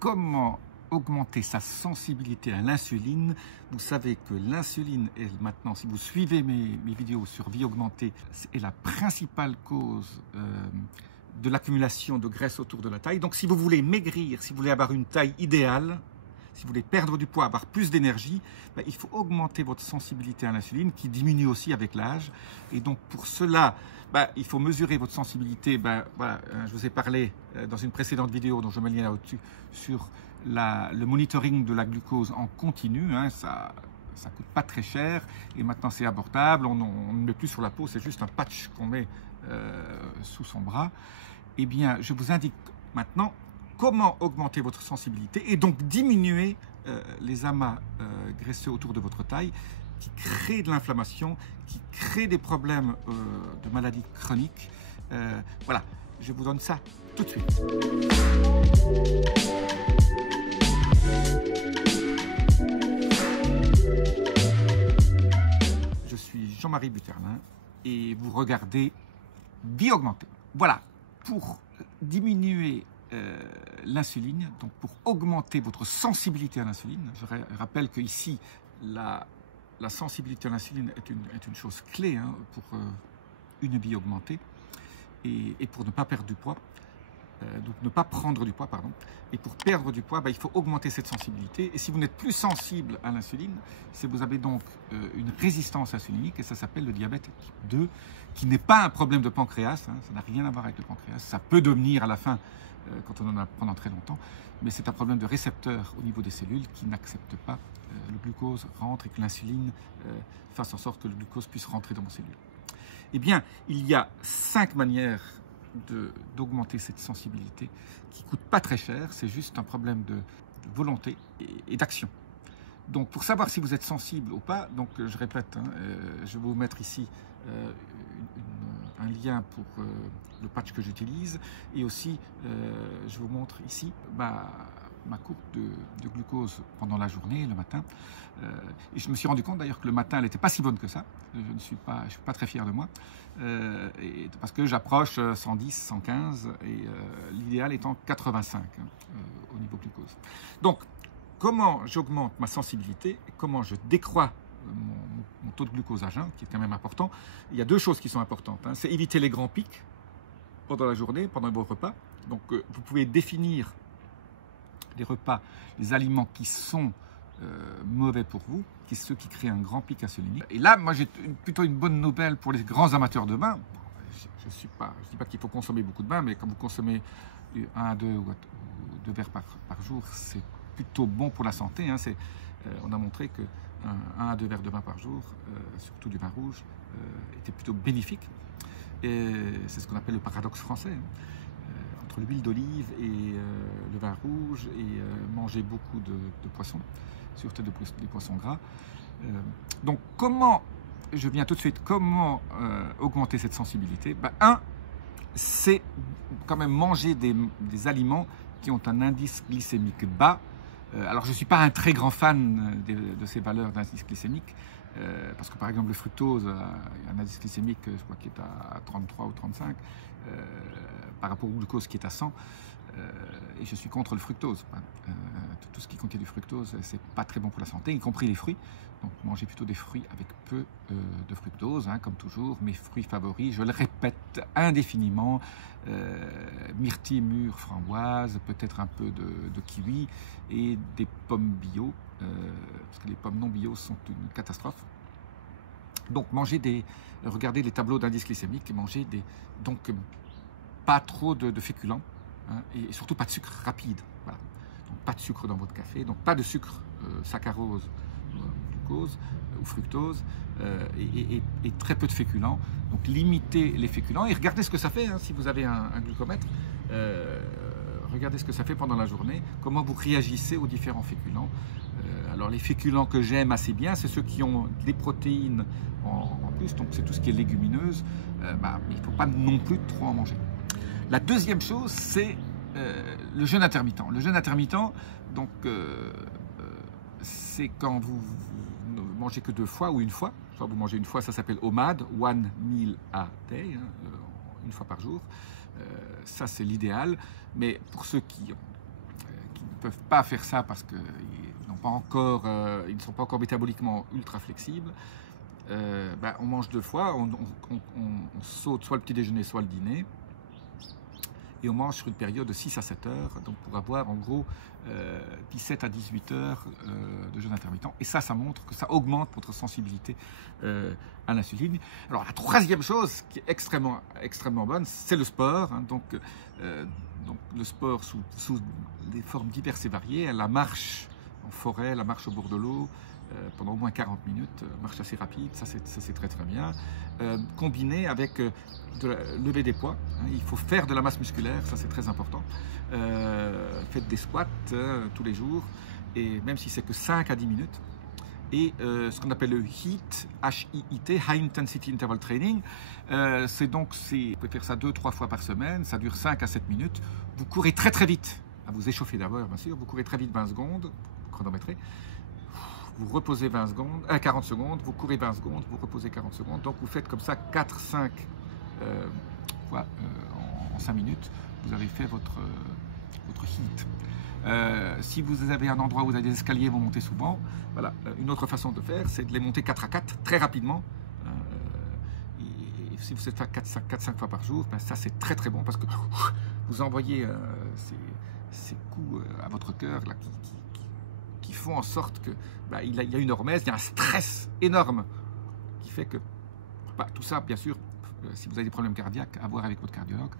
comment augmenter sa sensibilité à l'insuline. Vous savez que l'insuline est maintenant, si vous suivez mes vidéos sur vie augmentée, est la principale cause de l'accumulation de graisse autour de la taille. Donc si vous voulez maigrir, si vous voulez avoir une taille idéale, si vous voulez perdre du poids, avoir plus d'énergie, il faut augmenter votre sensibilité à l'insuline qui diminue aussi avec l'âge. Et donc pour cela, il faut mesurer votre sensibilité. Voilà, je vous ai parlé dans une précédente vidéo dont je mets le lien là au-dessus sur le monitoring de la glucose en continu. Ça ne coûte pas très cher et maintenant c'est abordable. On ne met plus sur la peau, c'est juste un patch qu'on met sous son bras. Eh bien, je vous indique maintenant comment augmenter votre sensibilité et donc diminuer les amas graisseux autour de votre taille qui créent de l'inflammation, qui créent des problèmes de maladies chroniques. Voilà, je vous donne ça tout de suite. Je suis Jean-Marie Buterlin et vous regardez Vie Augmentée. Voilà, pour diminuer l'insuline, donc pour augmenter votre sensibilité à l'insuline. Je rappelle que ici, la sensibilité à l'insuline est une chose clé pour une vie augmentée et pour ne pas perdre du poids, donc ne pas prendre du poids, pardon. Et pour perdre du poids, il faut augmenter cette sensibilité. Et si vous n'êtes plus sensible à l'insuline, c'est vous avez donc une résistance insulinique et ça s'appelle le diabète type 2, qui n'est pas un problème de pancréas, ça n'a rien à voir avec le pancréas. Ça peut devenir à la fin quand on en a pendant très longtemps, mais c'est un problème de récepteur au niveau des cellules qui n'acceptent pas le glucose rentre et que l'insuline fasse en sorte que le glucose puisse rentrer dans vos cellules. Eh bien, il y a 5 manières d'augmenter cette sensibilité qui ne coûte pas très cher, c'est juste un problème de volonté et d'action. Donc pour savoir si vous êtes sensible ou pas, donc je répète, je vais vous mettre ici un lien pour le patch que j'utilise et aussi je vous montre ici ma courbe de glucose pendant la journée, le matin. Et je me suis rendu compte d'ailleurs que le matin, elle n'était pas si bonne que ça. Je ne suis pas très fier de moi. Parce que j'approche 110, 115 et l'idéal étant 85 au niveau glucose. Donc, comment j'augmente ma sensibilité, comment je décroît mon taux de glucose à jeun, qui est quand même important. Il y a 2 choses qui sont importantes. C'est éviter les grands pics pendant la journée, pendant vos repas. Donc, vous pouvez définir les repas, les aliments qui sont mauvais pour vous, ceux qui créent un grand pic insulinique. Et là, moi, j'ai plutôt une bonne nouvelle pour les grands amateurs de bain. Je ne dis pas qu'il faut consommer beaucoup de bain, mais quand vous consommez 1 à 2 ou 2 verres par jour, c'est plutôt bon pour la santé. On a montré que 1 à 2 verres de vin par jour, surtout du vin rouge, était plutôt bénéfique. Et c'est ce qu'on appelle le paradoxe français. Entre l'huile d'olive et le vin rouge et manger beaucoup de poissons, surtout des poissons gras. Donc je viens tout de suite, comment augmenter cette sensibilité? C'est quand même manger des aliments qui ont un indice glycémique bas. Alors je ne suis pas un très grand fan de ces valeurs d'indice glycémique, parce que par exemple le fructose a un indice glycémique, je crois, qui est à 33 ou 35 par rapport au glucose qui est à 100, et je suis contre le fructose. Tout ce qui contient du fructose, c'est pas très bon pour la santé, y compris les fruits. Donc mangez plutôt des fruits avec peu de fructose, comme toujours. Mes fruits favoris, je le répète indéfiniment, myrtille, mûre, framboise, peut-être un peu de kiwi et des pommes bio, parce que les pommes non bio sont une catastrophe. Donc regardez les tableaux d'indice glycémique et mangez donc pas trop de féculents et surtout pas de sucre rapide. Voilà. Donc pas de sucre dans votre café, donc pas de sucre saccharose, glucose ou fructose et très peu de féculents. Donc limitez les féculents et regardez ce que ça fait si vous avez un glucomètre. Regardez ce que ça fait pendant la journée, comment vous réagissez aux différents féculents. Alors les féculents que j'aime assez bien, c'est ceux qui ont des protéines en plus, donc c'est tout ce qui est légumineuse, il ne faut pas non plus trop en manger. La deuxième chose, c'est le jeûne intermittent. Le jeûne intermittent, donc c'est quand vous ne mangez que 2 fois ou 1 fois. Soit vous mangez 1 fois, ça s'appelle OMAD, One Meal a Day, 1 fois par jour. Ça, c'est l'idéal. Mais pour ceux qui peuvent pas faire ça parce qu'ils n'ont pas encore, ils ne sont pas encore métaboliquement ultra flexibles, on mange 2 fois, on saute soit le petit déjeuner, soit le dîner, et on mange sur une période de 6 à 7 heures, donc pour avoir en gros 17 à 18 heures de jeûne intermittent. Et ça montre que ça augmente votre sensibilité à l'insuline. Alors la troisième chose qui est extrêmement bonne, c'est le sport. Hein. Donc le sport sous des formes diverses et variées, la marche en forêt, la marche au bord de l'eau, pendant au moins 40 minutes, marche assez rapide, ça c'est très très bien. Combiné avec lever des poids, hein, il faut faire de la masse musculaire, ça c'est très important. Faites des squats tous les jours, et même si c'est que 5 à 10 minutes. Et ce qu'on appelle le HIIT, H-I-I-T, High Intensity Interval Training, vous pouvez faire ça 2-3 fois par semaine, ça dure 5 à 7 minutes. Vous courez très très vite, vous échauffez d'abord bien sûr, vous courez très vite 20 secondes, vous chronométrez. Vous reposez 40 secondes, vous courez 20 secondes, vous reposez 40 secondes. Donc vous faites comme ça 4-5 fois en 5 minutes, vous avez fait votre HIIT. Si vous avez un endroit où vous avez des escaliers, vous montez souvent. Voilà. Une autre façon de faire, c'est de les monter 4 à 4 très rapidement. Et si vous faites ça 4-5 fois par jour, ça c'est très très bon parce que vous envoyez ces coups à votre cœur là, qui font en sorte que il y a une hormèse, il y a un stress énorme qui fait que tout ça, bien sûr, si vous avez des problèmes cardiaques, à voir avec votre cardiologue.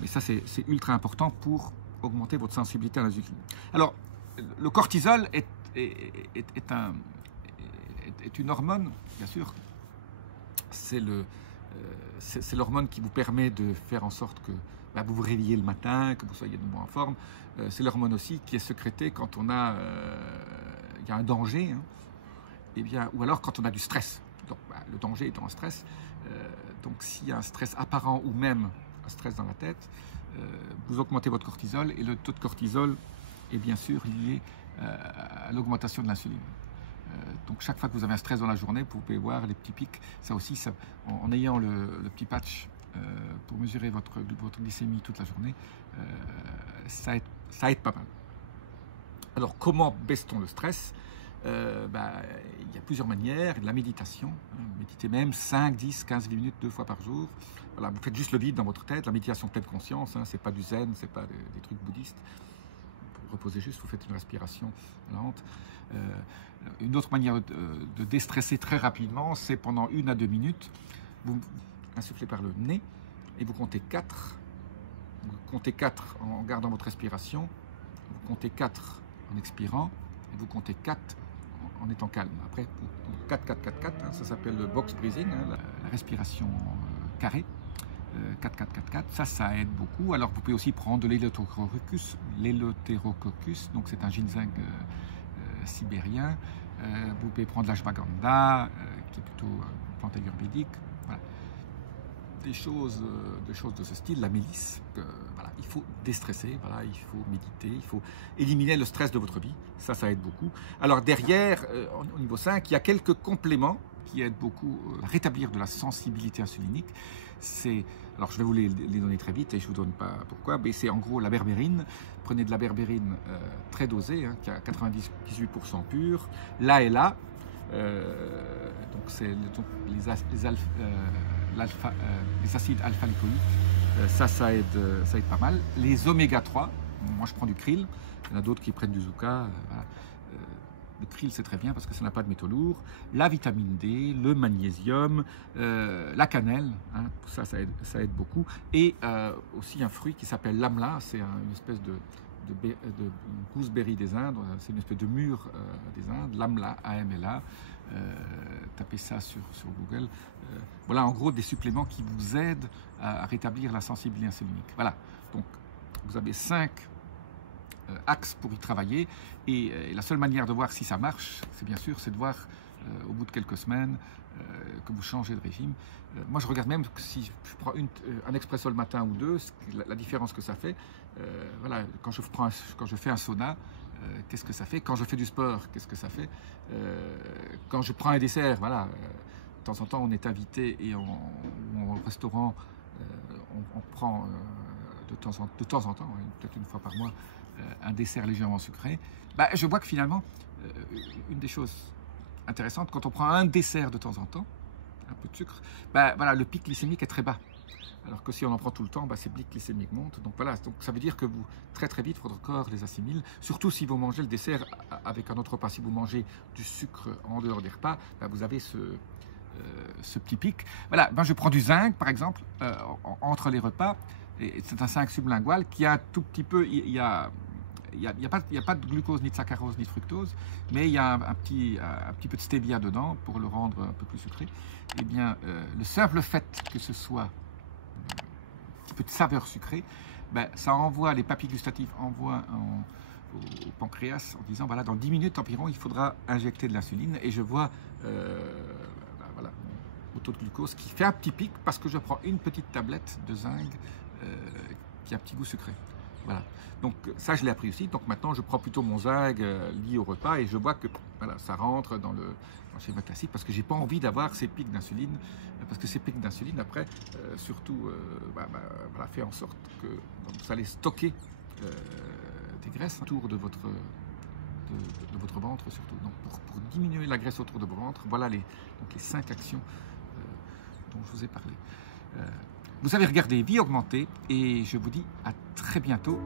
Mais ça, c'est ultra important pour augmenter votre sensibilité à l'insuline. Alors, le cortisol est une hormone, bien sûr. C'est l'hormone qui vous permet de faire en sorte que vous vous réveillez le matin, que vous soyez de nouveau en forme. C'est l'hormone aussi qui est sécrétée quand il y a un danger, hein, ou alors quand on a du stress. Donc, le danger étant un stress. Donc s'il y a un stress apparent ou même un stress dans la tête, vous augmentez votre cortisol, et le taux de cortisol est bien sûr lié à l'augmentation de l'insuline. Donc chaque fois que vous avez un stress dans la journée, vous pouvez voir les petits pics. Ça aussi, en ayant le petit patch pour mesurer votre glycémie toute la journée, ça aide pas mal. Alors comment baisse-t-on le stress? Il y a plusieurs manières. La méditation, hein, méditez même 5, 10, 15 minutes 2 fois par jour. Voilà, vous faites juste le vide dans votre tête. La méditation pleine conscience, hein, c'est pas du zen, c'est pas des trucs bouddhistes. Vous reposez juste, vous faites une respiration lente. Une autre manière de déstresser très rapidement, c'est pendant 1 à 2 minutes, vous insufflez par le nez et vous comptez 4. Vous comptez 4 en gardant votre respiration, vous comptez 4 en expirant, et vous comptez 4 en étant calme. Après, 4, 4, 4, 4, hein, ça s'appelle le box breathing, hein, la respiration carrée. 4, 4, 4, 4, ça aide beaucoup. Alors vous pouvez aussi prendre de l'éleutérococcus, donc c'est un ginseng sibérien. Vous pouvez prendre l'ashwagandha, qui est plutôt une plante ayurvédique. Voilà. Des choses de ce style, la mélisse. Voilà, il faut déstresser, voilà, il faut méditer, il faut éliminer le stress de votre vie. Ça aide beaucoup. Alors derrière, au niveau 5, il y a quelques compléments qui aident beaucoup à rétablir de la sensibilité insulinique. Alors je vais vous les donner très vite et je ne vous donne pas pourquoi, mais c'est en gros la berbérine. Prenez de la berbérine très dosée, hein, qui a 98% pure, là et là. Donc c'est les acides alpha-lipoïques, ça aide pas mal. Les oméga 3, moi je prends du krill, il y en a d'autres qui prennent du zucca. Voilà. Le krill c'est très bien parce que ça n'a pas de métaux lourds. La vitamine D, le magnésium, la cannelle, hein, ça aide beaucoup. Et aussi un fruit qui s'appelle l'amla, c'est une espèce de gooseberry des Indes, c'est une espèce de mûre des Indes, l'amla, A-M-L-A. Tapez ça sur Google. Voilà en gros des suppléments qui vous aident à rétablir la sensibilité insulinique. Voilà, donc vous avez 5 axes pour y travailler, et la seule manière de voir si ça marche, c'est bien sûr, c'est de voir au bout de quelques semaines que vous changez de régime. Moi je regarde même que si je prends un expresso le matin ou 2, la différence que ça fait. Voilà, quand je fais un sauna, qu'est-ce que ça fait? Quand je fais du sport, qu'est-ce que ça fait? Quand je prends un dessert, voilà, de temps en temps on est invité et au restaurant, on prend de temps en temps, hein, peut-être une fois par mois, un dessert légèrement sucré, bah, je vois que finalement, une des choses intéressantes, quand on prend un dessert de temps en temps, un peu de sucre, bah, voilà, le pic glycémique est très bas. Alors que si on en prend tout le temps, bah, ces pics glycémiques montent. Donc voilà, donc ça veut dire que vous, très très vite, votre corps les assimile. Surtout si vous mangez le dessert avec un autre repas. Si vous mangez du sucre en dehors des repas, bah, vous avez ce petit pic. Voilà, ben, je prends du zinc, par exemple, entre les repas. Et c'est un zinc sublingual qui a un tout petit peu... Il y a pas de glucose, ni de saccharose, ni de fructose, mais il y a un petit peu de stevia dedans pour le rendre un peu plus sucré. Eh bien, le simple fait que ce soit un petit peu de saveur sucrée, ben, ça envoie, les papilles gustatives envoient au pancréas en disant, voilà, dans 10 minutes environ, il faudra injecter de l'insuline. Et je vois voilà, mon taux de glucose qui fait un petit pic parce que je prends une petite tablette de zinc qui a un petit goût sucré. Voilà. Donc ça, je l'ai appris aussi. Donc maintenant, je prends plutôt mon zinc lié au repas et je vois que voilà, ça rentre dans le schéma classique parce que j'ai pas envie d'avoir ces pics d'insuline parce que ces pics d'insuline, après, surtout, voilà, fait en sorte que vous allez stocker des graisses autour de votre ventre surtout. Donc pour diminuer la graisse autour de votre ventre, voilà les 5 actions dont je vous ai parlé. Vous avez regardé Vie augmentée et je vous dis à très bientôt.